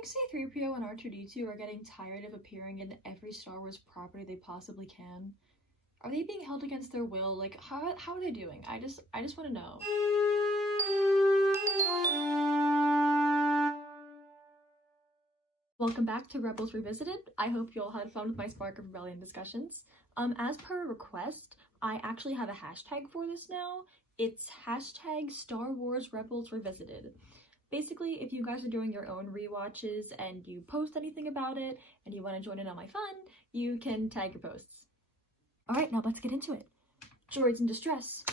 think C-3PO and R2-D2 are getting tired of appearing in every Star Wars property they possibly can? Are they being held against their will? Like, how are they doing? I just want to know. Welcome back to Rebels Revisited. I hope you all had fun with my Spark of Rebellion discussions. As per request, I actually have a hashtag for this now. It's hashtag Star Wars Rebels Revisited. Basically, if you guys are doing your own rewatches and you post anything about it and you want to join in on my fun, you can tag your posts. Alright, now let's get into it. Droids in Distress.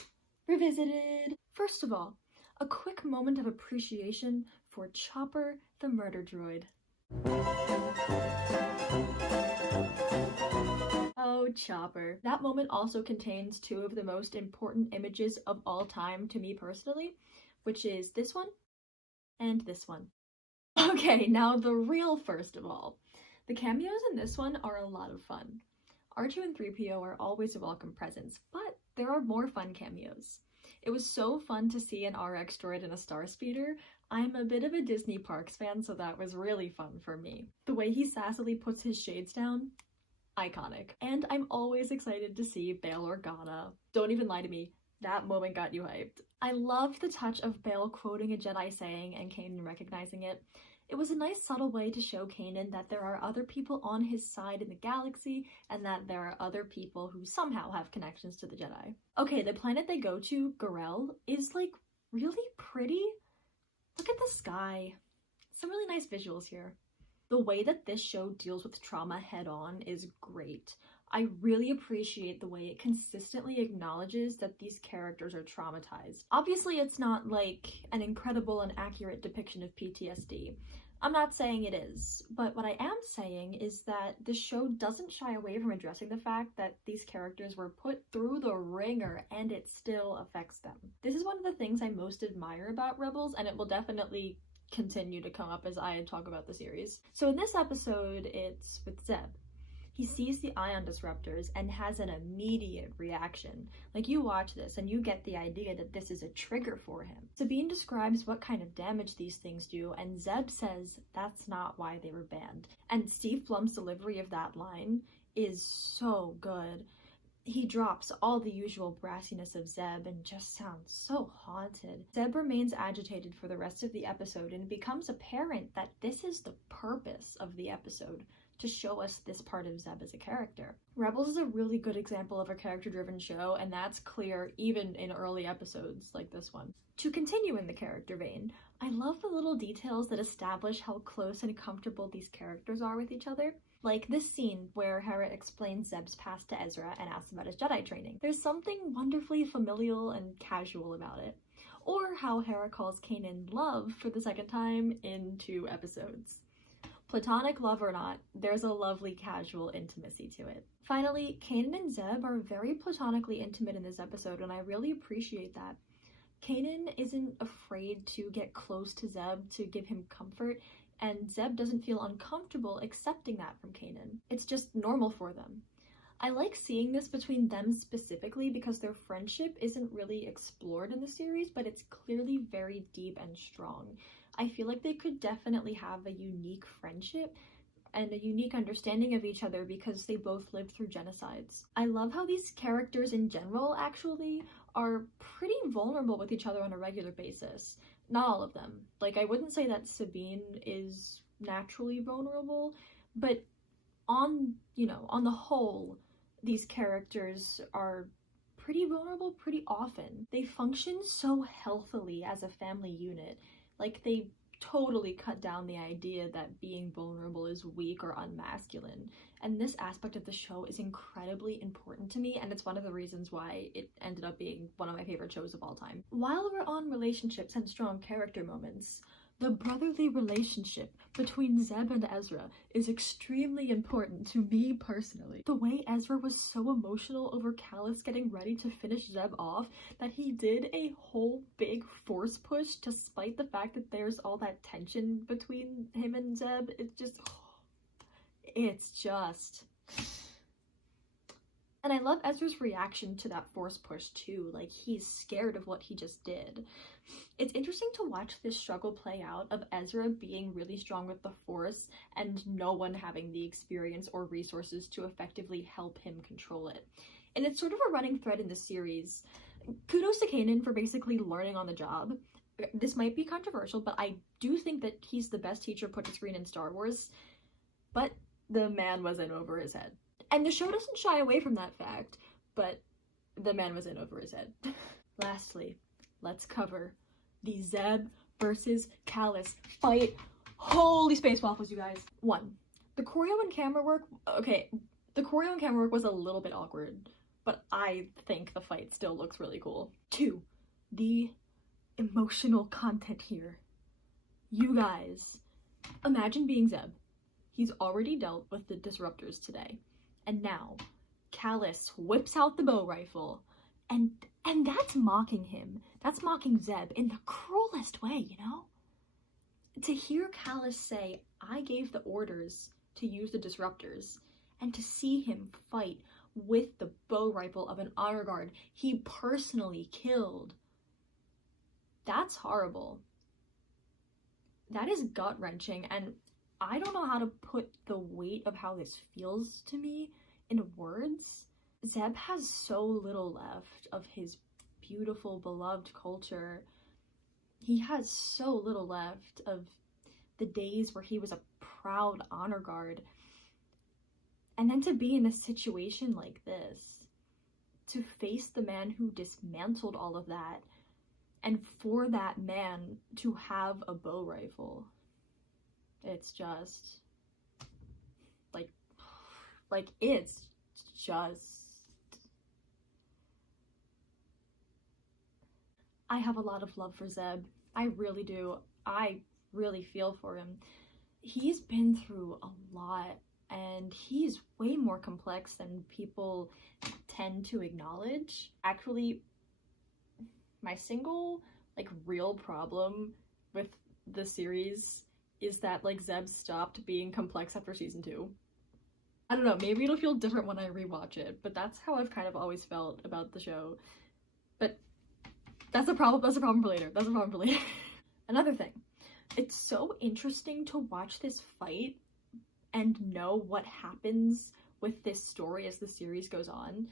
Revisited. First of all, a quick moment of appreciation for Chopper the Murder Droid. Oh, Chopper. That moment also contains two of the most important images of all time to me personally, which is this one and this one. Okay, now the real first of all. The cameos in this one are a lot of fun. R2 and 3PO are always a welcome presence, but there are more fun cameos. It was so fun to see an RX droid and a Star Speeder. I'm a bit of a Disney Parks fan, so that was really fun for me. The way he sassily puts his shades down, iconic. And I'm always excited to see Bail Organa. Don't even lie to me, that moment got you hyped. I loved the touch of Bail quoting a Jedi saying and Kanan recognizing it. It was a nice subtle way to show Kanan that there are other people on his side in the galaxy and that there are other people who somehow have connections to the Jedi. Okay, the planet they go to, Gorel, is like really pretty. Look at the sky. Some really nice visuals here. The way that this show deals with trauma head on is great. I really appreciate the way it consistently acknowledges that these characters are traumatized. Obviously, it's not like an incredible and accurate depiction of PTSD. I'm not saying it is, but what I am saying is that the show doesn't shy away from addressing the fact that these characters were put through the ringer and it still affects them. This is one of the things I most admire about Rebels, and it will definitely continue to come up as I talk about the series. So in this episode, it's with Zeb. He sees the ion disruptors and has an immediate reaction. Like, you watch this and you get the idea that this is a trigger for him. Sabine describes what kind of damage these things do, and Zeb says that's not why they were banned. And Steve Blum's delivery of that line is so good. He drops all the usual brassiness of Zeb and just sounds so haunted. Zeb remains agitated for the rest of the episode, and it becomes apparent that this is the purpose of the episode, to show us this part of Zeb as a character. Rebels is a really good example of a character-driven show, and that's clear even in early episodes like this one. To continue in the character vein, I love the little details that establish how close and comfortable these characters are with each other. Like this scene where Hera explains Zeb's past to Ezra and asks about his Jedi training. There's something wonderfully familial and casual about it. Or how Hera calls Kanan love for the second time in 2 episodes. Platonic love or not, there's a lovely casual intimacy to it. Finally, Kanan and Zeb are very platonically intimate in this episode, and I really appreciate that. Kanan isn't afraid to get close to Zeb to give him comfort, and Zeb doesn't feel uncomfortable accepting that from Kanan. It's just normal for them. I like seeing this between them specifically because their friendship isn't really explored in the series, but it's clearly very deep and strong. I feel like they could definitely have a unique friendship and a unique understanding of each other because they both lived through genocides. I love how these characters in general actually are pretty vulnerable with each other on a regular basis. Not all of them. Like, I wouldn't say that Sabine is naturally vulnerable, but on the whole, these characters are pretty vulnerable pretty often. They function so healthily as a family unit. Like, they totally cut down the idea that being vulnerable is weak or unmasculine. And this aspect of the show is incredibly important to me, and it's one of the reasons why it ended up being one of my favorite shows of all time. While we're on relationships and strong character moments, the brotherly relationship between Zeb and Ezra is extremely important to me personally. The way Ezra was so emotional over Kallus getting ready to finish Zeb off that he did a whole big force push despite the fact that there's all that tension between him and Zeb. It's just... And I love Ezra's reaction to that force push too, like he's scared of what he just did. It's interesting to watch this struggle play out of Ezra being really strong with the force and no one having the experience or resources to effectively help him control it. And it's sort of a running thread in the series. Kudos to Kanan for basically learning on the job. This might be controversial, but I do think that he's the best teacher put to screen in Star Wars, but the man was in over his head. And the show doesn't shy away from that fact, but the man was in over his head. Lastly, let's cover the Zeb versus Kallus fight. Holy space waffles, you guys. 1. The choreo and camera work, the choreo and camera work was a little bit awkward, but I think the fight still looks really cool. 2. The emotional content here. You guys, imagine being Zeb. He's already dealt with the disruptors today. And now, Kallus whips out the bow rifle, and that's mocking him. That's mocking Zeb in the cruelest way, you know? To hear Kallus say, I gave the orders to use the disruptors, and to see him fight with the bow rifle of an honor guard he personally killed, that's horrible. That is gut-wrenching, and I don't know how to put the weight of how this feels to me in words. Zeb has so little left of his beautiful, beloved culture. He has so little left of the days where he was a proud honor guard. And then to be in a situation like this, to face the man who dismantled all of that, and for that man to have a bow rifle. It's just, it's just... I have a lot of love for Zeb. I really do. I really feel for him. He's been through a lot, and he's way more complex than people tend to acknowledge. Actually, my single, real problem with the series is that, Zeb stopped being complex after season 2. I don't know, maybe it'll feel different when I rewatch it, but that's how I've kind of always felt about the show. But that's a problem for later. Another thing, it's so interesting to watch this fight and know what happens with this story as the series goes on.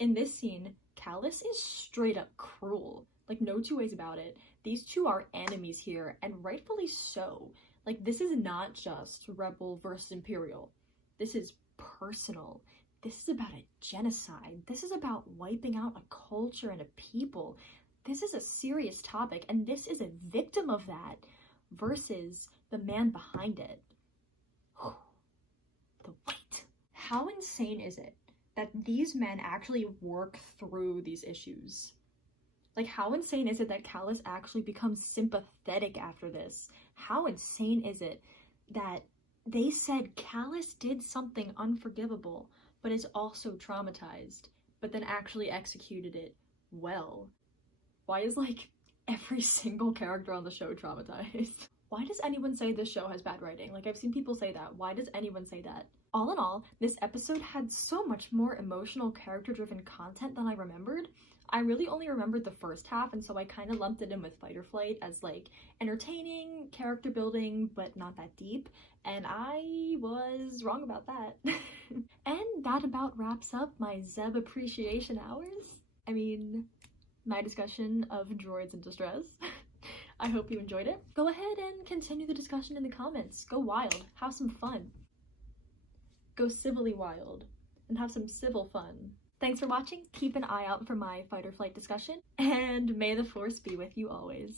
In this scene, Kallus is straight up cruel. No two ways about it. These two are enemies here, and rightfully so. This is not just Rebel versus Imperial. This is personal. This is about a genocide. This is about wiping out a culture and a people. This is a serious topic, and this is a victim of that versus the man behind it. The weight. How insane is it that these men actually work through these issues? How insane is it that Kallus actually becomes sympathetic after this? How insane is it that they said Kallus did something unforgivable, but is also traumatized, but then actually executed it well? Why is, every single character on the show traumatized? Why does anyone say this show has bad writing? I've seen people say that. Why does anyone say that? All in all, this episode had so much more emotional, character-driven content than I remembered. I really only remembered the first half, and so I kind of lumped it in with Fight or Flight as, entertaining, character building, but not that deep, and I was wrong about that. And that about wraps up my Zeb appreciation hours. I mean, my discussion of Droids in Distress. I hope you enjoyed it. Go ahead and continue the discussion in the comments. Go wild. Have some fun. Go civilly wild. And have some civil fun. Thanks for watching. Keep an eye out for my Fight or Flight discussion. And may the Force be with you always.